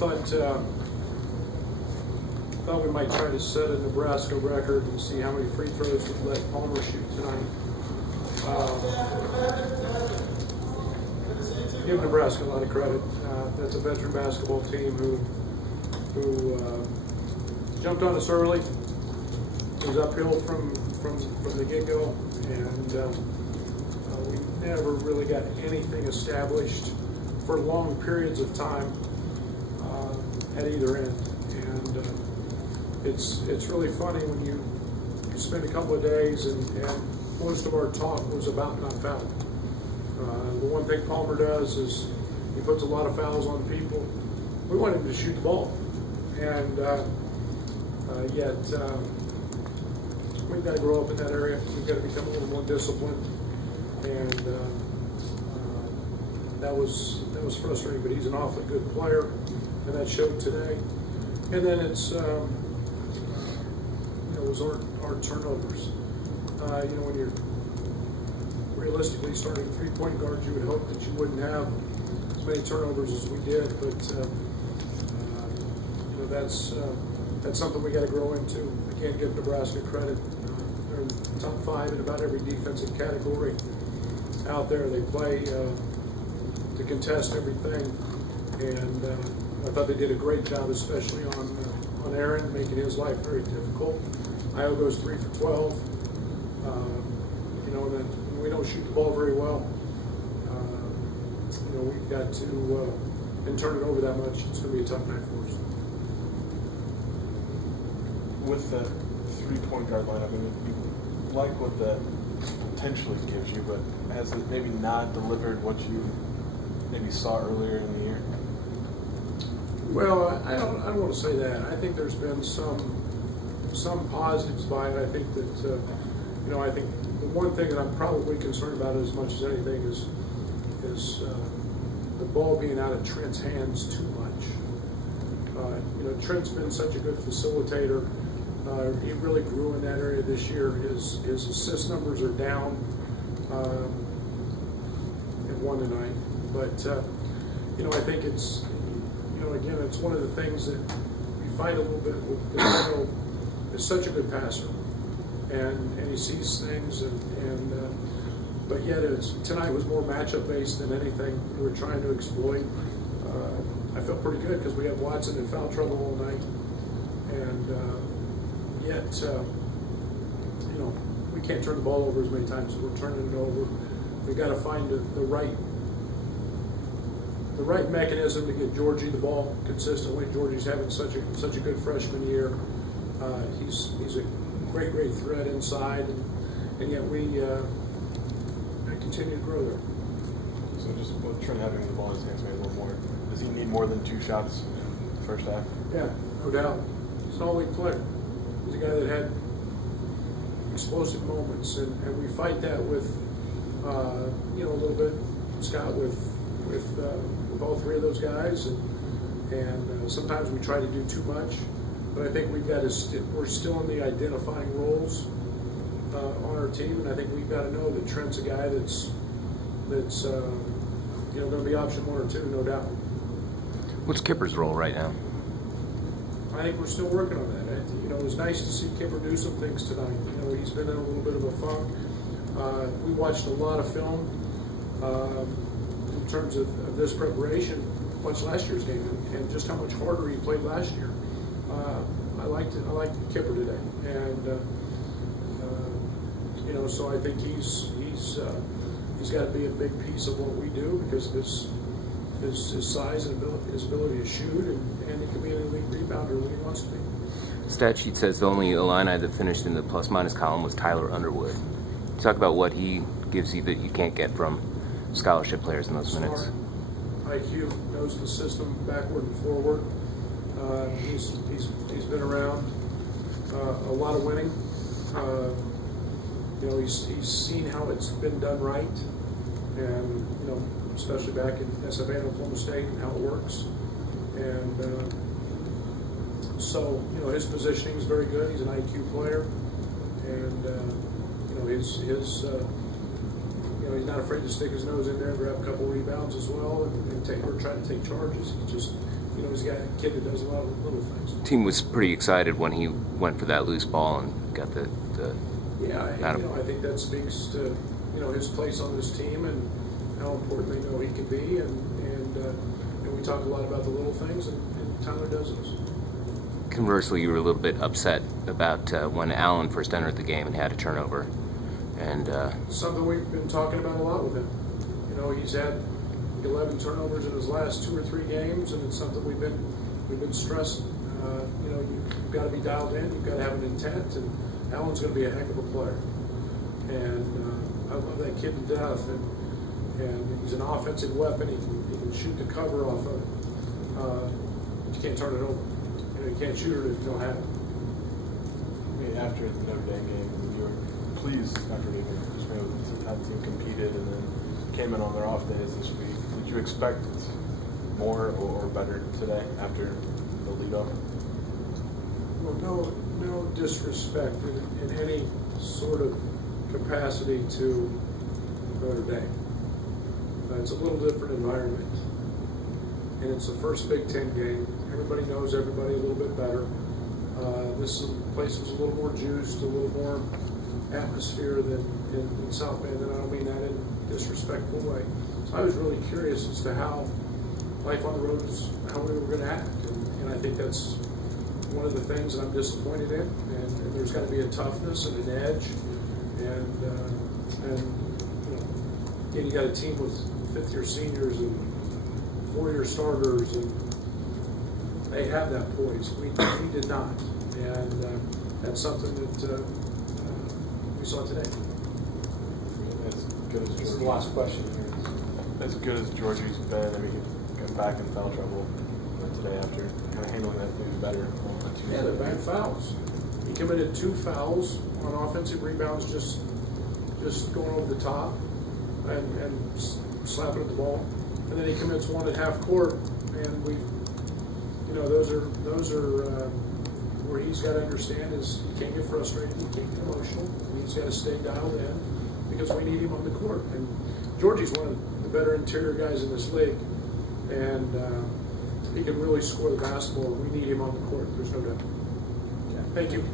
thought we might try to set a Nebraska record and see how many free throws we'd let Palmer shoot tonight. Give Nebraska a lot of credit. That's a veteran basketball team who jumped on us early. It was uphill from the get-go, and we never really got anything established for long periods of time at either end. And it's really funny when you spend a couple of days and most of our talk was about not fouling. The one thing Palmer does is he puts a lot of fouls on people. We want him to shoot the ball, and yet we've got to grow up in that area. We've got to become a little more disciplined, and that was frustrating. But he's an awfully good player, and that showed today. And then it's it was our turnovers. When you're realistically starting three-point guards, you would hope that you wouldn't have as many turnovers as we did, but that's something we got to grow into. I can't give Nebraska credit. They're top 5 in about every defensive category out there. They play to contest everything, and I thought they did a great job, especially on Aaron, making his life very difficult. Io goes 3 for 12. And then when we don't shoot the ball very well, we've got to and turn it over that much. It's going to be a tough night for us. With the three-point guard lineup, I mean, you like what that potentially gives you, but has it maybe not delivered what you maybe saw earlier in the year? Well, I don't want to say that. I think there's been some positives by it. I think that I think the one thing that I'm probably concerned about as much as anything is the ball being out of Trent's hands too much. Trent's been such a good facilitator. He really grew in that area this year. His assist numbers are down at 1 tonight, but I think it's again, it's one of the things that we fight a little bit with. Because is such a good passer, and he sees things, but yet tonight was more matchup based than anything we were trying to exploit. I felt pretty good because we had Watson in foul trouble all night, and yet we can't turn the ball over as many times as we're turning it over. We've got to find the right mechanism to get Georgie the ball consistently. Georgie's having such a good freshman year. He's a great threat inside, and yet we continue to grow there. So just with Trent having the ball in his hands maybe a little more, does he need more than 2 shots in the first half? Yeah, no doubt. He's an all-league player. He's a guy that had explosive moments, and we fight that with a little bit, Scott, with all 3 of those guys, and sometimes we try to do too much. But I think we've got to. We're still in the identifying roles on our team, and I think we've got to know that Trent's a guy that's going to be option 1 or 2, no doubt. What's Kipper's role right now? I think we're still working on that. It was nice to see Kipper do some things tonight. He's been in a little bit of a funk. We watched a lot of film in terms of this preparation. Watched last year's game and just how much harder he played last year. I liked it. I liked Kipper today, and so I think he's got to be a big piece of what we do because of his size and his ability to shoot, and he can be an elite rebounder when he wants to be. Stat sheet says the only Illini that finished in the plus-minus column was Tyler Underwood. Talk about what he gives you that you can't get from scholarship players in those minutes. IQ, knows the system backward and forward. He's been around a lot of winning. He's seen how it's been done right, and especially back in SFA and Oklahoma State and how it works. And so his positioning is very good. He's an IQ player, and he's not afraid to stick his nose in there, grab a couple rebounds as well, and take or try to take charges. you know, he's got a kid that does a lot of little things. Team was pretty excited when he went for that loose ball and got the yeah, you know, I think that speaks to, you know, his place on this team and how important they know he can be, and we talk a lot about the little things, and Tyler does those. Conversely, you were a little bit upset about when Allen first entered the game and had a turnover, and something we've been talking about a lot with him. You know, he's had 11 turnovers in his last 2 or 3 games, and it's something we've been stressing. You know, you've got to be dialed in, you've got to have an intent, and Allen's going to be a heck of a player. And I love that kid to death, and he's an offensive weapon. He can shoot the cover off of it. But you can't turn it over. You know, you can't shoot it if you don't have it. I mean, after the Notre Dame game, you were pleased after the game because how the team competed and then came in on their off days this week. Did you expect more or better today after the lead off? Well, no disrespect in any sort of capacity to Notre Dame. It's a little different environment, and it's the first Big Ten game. Everybody knows everybody a little bit better. This place was a little more juiced, a little more atmosphere than in South Bend, and I don't mean that in a disrespectful way. So I was really curious as to how life on the road is, how we were going to act, and I think that's one of the things that I'm disappointed in, and there's got to be a toughness and an edge, and you know, again, you got a team with 5th-year seniors and 4-year starters, and they have that poise. We did not, and that's something that we saw today. As good as This is the Georgie, last question here. as good as Georgie's been, I mean, he got back in foul trouble today after kind of handling that maybe better on Tuesday. Yeah, they're bad fouls. He committed 2 fouls on offensive rebounds, just going over the top and slapping at the ball, and then he commits 1 at half court, and we, you know, those are where he's got to understand is you can't get frustrated, you can't get emotional, he's got to stay dialed in because we need him on the court. And Georgie's one of the better interior guys in this league, and he can really score the basketball. We need him on the court. There's no doubt. Yeah. Thank you.